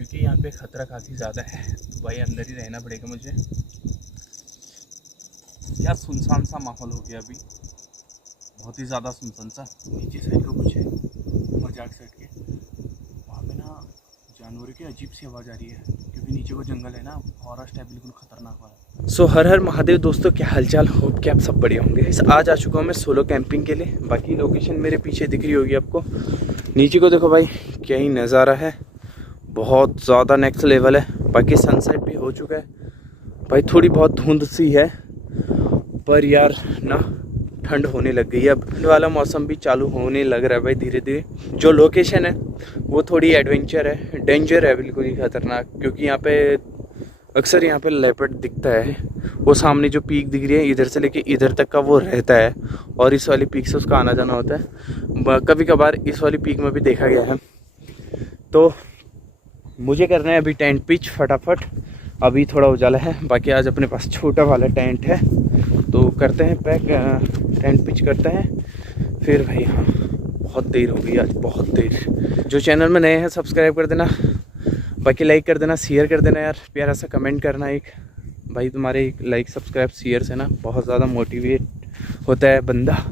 क्योंकि यहाँ पे ख़तरा काफ़ी ज़्यादा है, तो भाई अंदर ही रहना पड़ेगा मुझे। क्या सुनसान सा माहौल हो गया अभी, बहुत ही ज़्यादा सुनसान सा। नीचे साइड को कुछ है मजाक साइड के, वहाँ पे ना जानवरों की अजीब सी आवाज़ आ रही है, क्योंकि नीचे को जंगल है ना, फॉरेस्ट है, बिल्कुल खतरनाक वाला। सो हर हर महादेव दोस्तों, क्या हालचाल, होप कि आप सब बढ़िया होंगे। आज आ चुका हूँ मैं सोलो कैंपिंग के लिए। बाकी लोकेशन मेरे पीछे दिख रही होगी आपको। नीचे को देखो भाई, क्या ही नज़ारा है, बहुत ज़्यादा नेक्स्ट लेवल है। बाकी सनसेट भी हो चुका है भाई, थोड़ी बहुत धुंध सी है, पर यार ना ठंड होने लग गई है। अब ठंड वाला मौसम भी चालू होने लग रहा है भाई धीरे धीरे। जो लोकेशन है वो थोड़ी एडवेंचर है, डेंजर है, बिल्कुल ही खतरनाक, क्योंकि यहाँ पे अक्सर यहाँ पे लेपर्ड दिखता है। वो सामने जो पीक दिख रही है, इधर से लेके इधर तक का वो रहता है, और इस वाली पीक से उसका आना जाना होता है। कभी कभार इस वाली पीक में भी देखा गया है। तो मुझे करना है अभी टेंट पिच फटाफट, अभी थोड़ा उजाला है। बाकी आज अपने पास छोटा वाला टेंट है, तो करते हैं पैक, टेंट पिच करते हैं फिर भाई। हाँ, बहुत देर हो गई आज, बहुत देर। जो चैनल में नए हैं सब्सक्राइब कर देना, बाकी लाइक कर देना, शेयर कर देना यार, प्यारा सा कमेंट करना एक। भाई तुम्हारे एक लाइक सब्सक्राइब शेयर से ना बहुत ज़्यादा मोटिवेट होता है बंदा।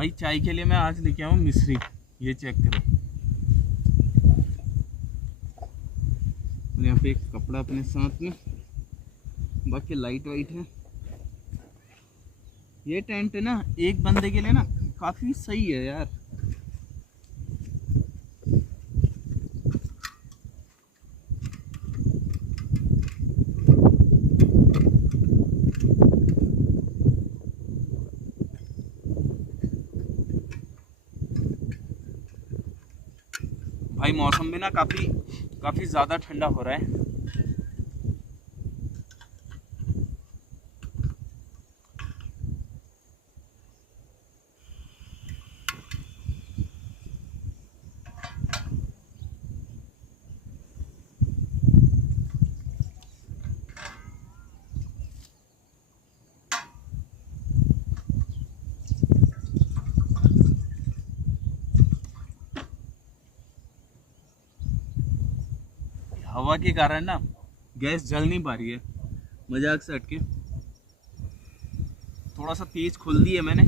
भाई चाय के लिए मैं आज लेके आऊँ मिश्री, ये चेक करो। और यहाँ पे एक कपड़ा अपने साथ में, बाकी लाइट वाइट है। ये टेंट है ना एक बंदे के लिए ना काफ़ी सही है यार। भाई मौसम भी ना काफ़ी ज़्यादा ठंडा हो रहा है। हवा के कारण ना गैस जल नहीं पा रही है, मजाक से हटके। थोड़ा सा तेज खोल दी है मैंने,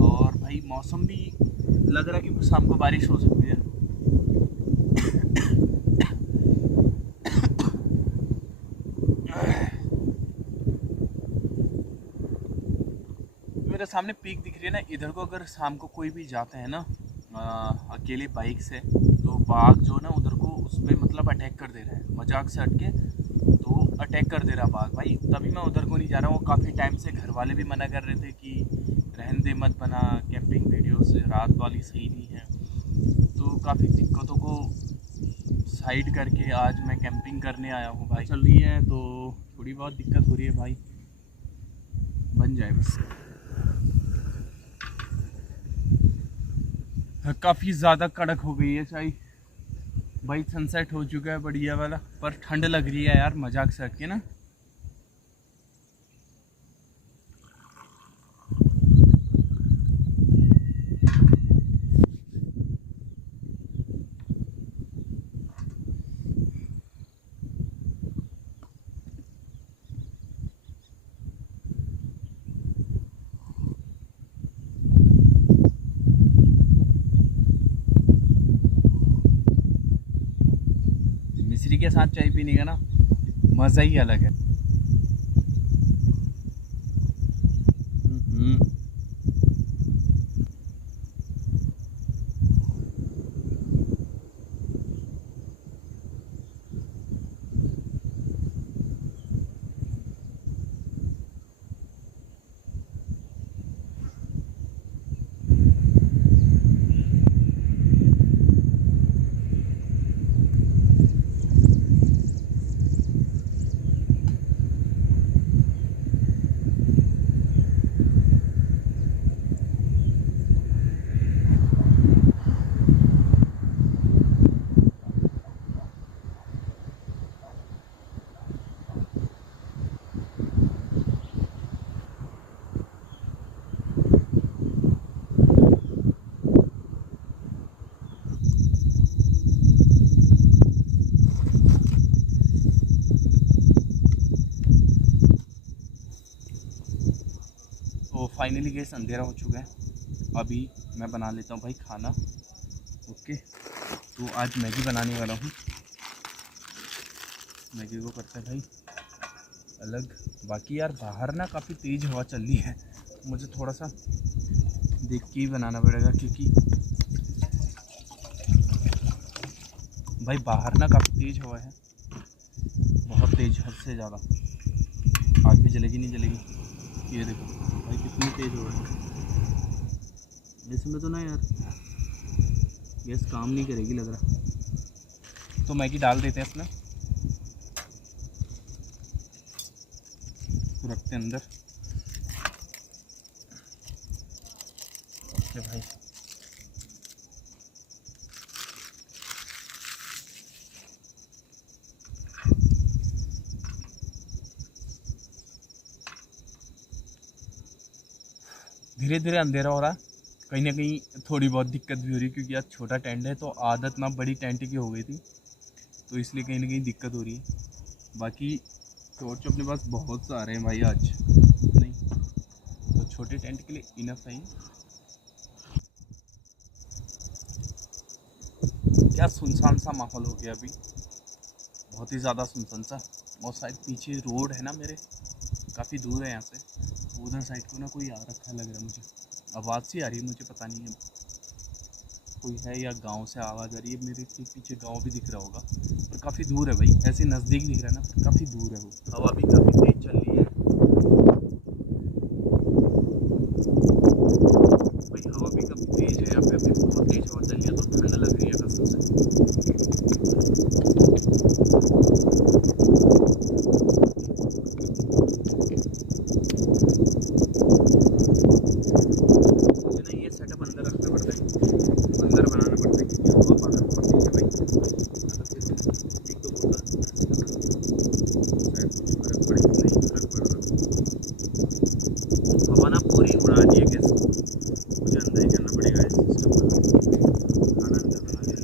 और भाई मौसम भी लग रहा है कि शाम को बारिश हो सकती है। मेरे सामने पीक दिख रही है ना, इधर को अगर शाम को कोई भी जाते हैं ना अकेले बाइक से, तो बाघ जो ना उधर को उस पर मतलब अटैक कर दे रहा है, मजाक से हटके। तो अटैक कर दे रहा बाघ भाई, तभी मैं उधर को नहीं जा रहा हूँ। काफ़ी टाइम से घर वाले भी मना कर रहे थे कि रहने दे, मत बना कैंपिंग वीडियोस, रात वाली सही नहीं है। तो काफ़ी दिक्कतों को साइड करके आज मैं कैंपिंग करने आया हूँ भाई। चल रही है तो थोड़ी बहुत दिक्कत हो रही है भाई, बन जाए बस। काफ़ी ज़्यादा कड़क हो गई है चाय भाई। सनसेट हो चुका है बढ़िया वाला, पर ठंड लग रही है यार, मजाक से हटके ना। मिश्री के साथ चाय पीने का ना मज़ा ही अलग है। तो फाइनली गैस अंधेरा हो चुका है। अभी मैं बना लेता हूँ भाई खाना। ओके, तो आज मैगी बनाने वाला हूँ। मैगी को करते हैं भाई अलग। बाकी यार बाहर ना काफ़ी तेज़ हवा चल रही है, मुझे थोड़ा सा देख के ही बनाना पड़ेगा, क्योंकि भाई बाहर ना काफ़ी तेज़ हवा है, बहुत तेज़, हद से ज़्यादा। आग भी जलेगी नहीं जलेगी, ये देखो भाई कितनी तेज़ हो रही है। ऐसे में तो ना यार गैस काम नहीं करेगी लग रहा। तो मैगी डाल देते हैं इसमें, तो रखते हैं अंदर। ओके भाई, धीरे धीरे अंधेरा हो रहा है। कहीं ना कहीं थोड़ी बहुत दिक्कत भी हो रही है, क्योंकि आज छोटा टेंट है, तो आदत ना बड़ी टेंट की हो गई थी, तो इसलिए कहीं ना कहीं दिक्कत हो रही है। बाकी टॉर्च अपने पास बहुत सारे हैं भाई आज, नहीं तो छोटे टेंट के लिए इनफ है। क्या सुनसान सा माहौल हो गया अभी, बहुत ही ज़्यादा सुनसान सा। और शायद पीछे रोड है ना मेरे, काफ़ी दूर है यहाँ से, उधर साइड को ना कोई आ रखा लग रहा है मुझे। आवाज़ सी आ रही है मुझे, पता नहीं है कोई है या गांव से आवाज़ आ रही है। मेरे ठीक पीछे गांव भी दिख रहा होगा पर काफ़ी दूर है भाई, ऐसे नज़दीक दिख रहा है ना पर काफ़ी दूर है वो। हवा भी काफ़ी तेज चल रही है भाई, हवा भी काफ़ी तेज है यहाँ पे, अभी बहुत तेज हवा चल रही है तो ठंड लग रही है कसम से। मुझे ना ये सेटअप अंदर रखना पड़ता है, अंदर बनाना पड़ता है क्योंकि हवा बाहर बहुत तेज है भाई। अगर देखो एक दो बोतल ऐसे लगा दूँ शायद कुछ फर्क पड़े, नहीं फर्क पड़ रहा। हवा ना पूरी उड़ा रही है गैस, मुझे अंदर ही करना पड़ेगा इस सिस्टम का। खाना अंदर बना लिया।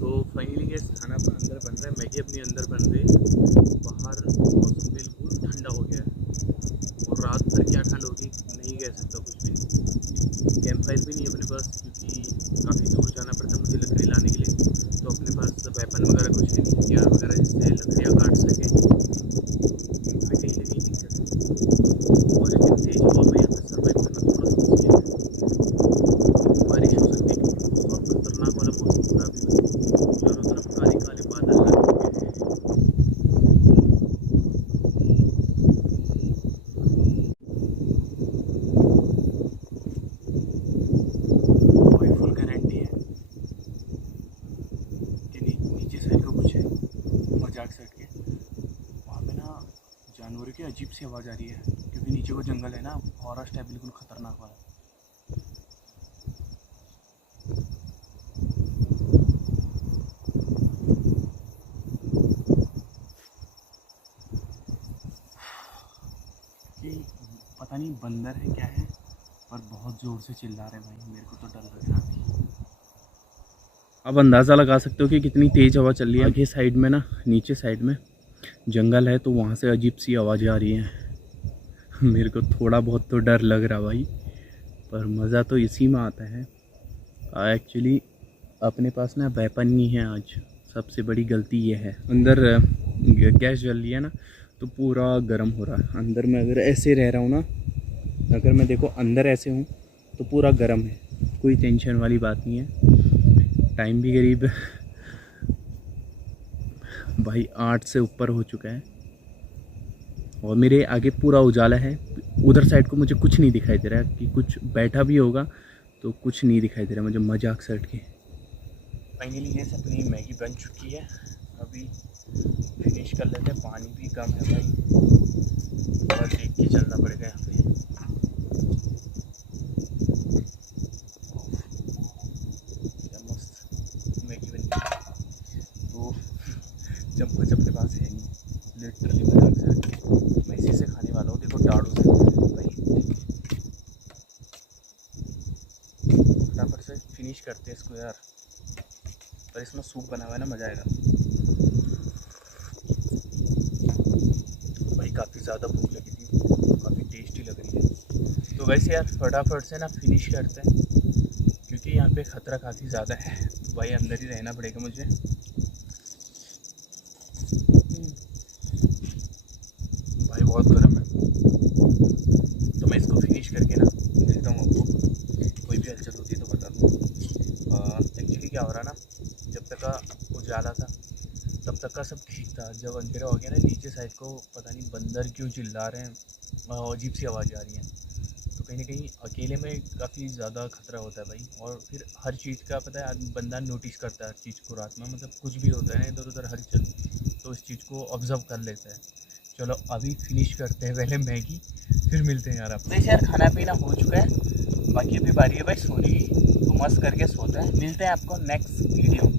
तो फाइनली गैस खाना अपना अंदर बन रहा है, मैगी अपनी अंदर बन रही है। बाहर मौसम बिल्कुल ठंडा हो गया है और रात भर क्या ठंड होगी नहीं कह सकता, कुछ भी नहीं। कैंप फायर भी नहीं है अपने पास क्योंकि काफ़ी दूर जाना पड़ता है मुझे लकड़ी लाने के लिए, तो अपने पास वेपन वगैरह कुछ है नहीं, हथियार वगैरह जिससे लकड़ियाँ काट सकें, तो कहीं ना कहीं दिक्कत है। और इतनी तेज हवा में यहाँ पर सर्वाइव करना थोड़ा सा मुश्किल है। बारिश हो सकती है क्योंकि बहुत खतरनाक वाला मौसम हो रहा है अभी, चारों तरफ काले काले बादल लग चुके हैं। कोई फुल गारंटी है कि नीचे साइड को कुछ है, मजाक साइड के वहाँ पे ना जानवरों की अजीब सी आवाज़ आ रही है क्योंकि नीचे को जंगल है ना, फॉरेस्ट है बिल्कुल खतरनाक वाला। कि पता नहीं बंदर है क्या है पर बहुत ज़ोर से चिल्ला रहे हैं भाई, मेरे को तो डर लग रहा है। अब अंदाज़ा लगा सकते हो कि कितनी तेज़ हवा चल रही है। आगे साइड में ना, नीचे साइड में जंगल है तो वहाँ से अजीब सी आवाज़ें आ रही हैं। मेरे को थोड़ा बहुत तो डर लग रहा भाई, पर मज़ा तो इसी में आता है। एक्चुअली अपने पास ना वेपन नहीं है आज, सबसे बड़ी गलती ये है। अंदर गैस जल रही है ना तो पूरा गर्म हो रहा है। अंदर मैं अगर ऐसे रह रहा हूँ ना, अगर मैं देखो अंदर ऐसे हूँ तो पूरा गर्म है, कोई टेंशन वाली बात नहीं है। टाइम भी करीब भाई 8 से ऊपर हो चुका है और मेरे आगे पूरा उजाला है। उधर साइड को मुझे कुछ नहीं दिखाई दे रहा है कि कुछ बैठा भी होगा तो कुछ नहीं दिखाई दे रहा मुझे, मजाक साइड के। फाइनली ये अपनी मैगी बन चुकी है, अभी फिनिश कर लेते हैं। पानी भी कम है भाई, थोड़ा देख के चलना पड़ेगा यहाँ पे। क्या मस्त मैगी बनी है। तो चम्मच अपने पास है नहीं, लिटरली मजाक से मैं इसी से खाने वाला हूँ। देखो डाड़ू से भाई, फटाफट से फिनिश करते हैं इसको यार, पर इसमें सूप बना हुआ है ना, मज़ा आएगा भाई। काफ़ी ज़्यादा भूख लगी थी, काफ़ी टेस्टी लग रही है। तो वैसे यार फटाफट से ना फिनिश करते हैं क्योंकि यहाँ पे ख़तरा काफ़ी ज़्यादा है, तो भाई अंदर ही रहना पड़ेगा मुझे। भाई बहुत गर्म है, तो मैं इसको फिनिश करके ना मिलता हूँ आपको। कोई भी हलचल होती है तो बता दूँ। एक्चुअली क्या हो रहा ना, जब तक का उजाला था तब तक का सब ठीक था। जब अंधेरा हो गया ना, नीचे साइड को पता नहीं बंदर क्यों चिल्ला रहे हैं, अजीब सी आवाज़ आ रही है। तो कहीं ना कहीं अकेले में काफ़ी ज़्यादा खतरा होता है भाई। और फिर हर चीज़ का पता है बंदा नोटिस करता है हर चीज़ को रात में, मतलब कुछ भी होता है ना इधर उधर हलचल, तो तो इस चीज़ को ऑब्जर्व कर लेते हैं। चलो अभी फिनिश करते हैं पहले मैगी, फिर मिलते हैं यार। आप देखिए यार, खाना पीना हो चुका है, बाकी अभी बारी है भाई सोने की, तो मस्त करके सोते हैं। मिलते हैं आपको नेक्स्ट वीडियो।